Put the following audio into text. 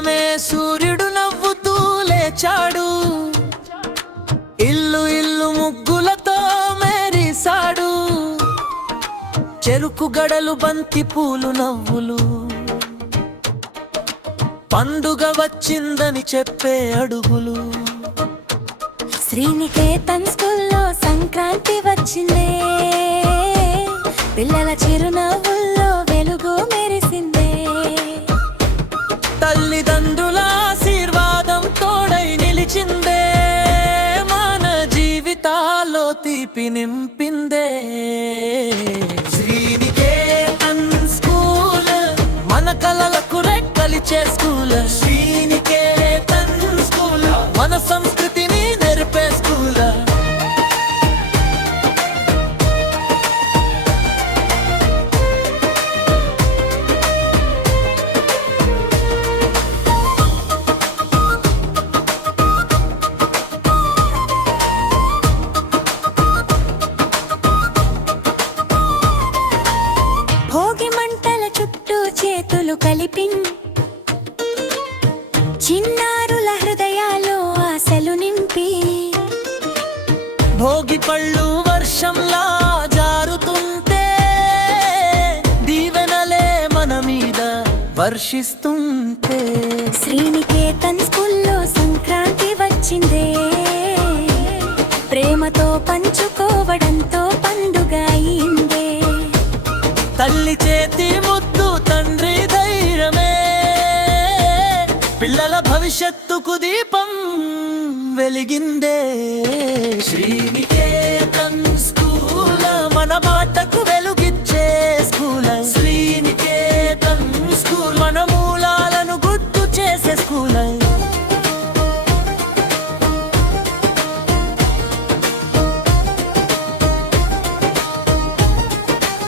ఉదయమే సూర్యుడు నవ్వుతూ లేచాడు, ఇల్లు ఇల్లు ముగ్గులతో మెరిసాడు. చెరుకు గడలు బంతి పూలు నవ్వులు, పండుగ వచ్చిందని చెప్పే అడుగులు. శ్రీనికేతన్ స్కూల్లో సంక్రాంతి వచ్చిందే, పిల్లల చిరునవ్వుల్లో వెలుగు మెరిసిందే. తల్లిదండ్రుల ఆశీర్వాదం తోడై నిలిచిందే, మన జీవితాల్లో తీపి నింపిందే. శ్రీనికేతన్ స్కూల్ మన కలలకు రెక్కలిచ్చే స్కూల్. శ్రీనికేతన్ స్కూల్ మన సంస్కృతిని నేర్పే స్కూల్. భోగి మంటల చుట్టూ చేతులు కలిపి, చిన్నారుల హృదయాల్లో ఆశలు నింపి. భోగి పళ్ళు వర్షంలా జారుతుంటే, దీవెనలే మన మీద వర్షిస్తుంటే. శ్రీనికేతన్ స్కూల్లో సంక్రాంతి వచ్చిందే, ప్రేమతో పంచుకోవడంతో పండుగ అయిందే. తల్లి చేతి ముద్దు తండ్రి ధైర్యమే, పిల్లల భవిష్యత్తుకు దీపం వెలిగిందే. శ్రీనికేతన్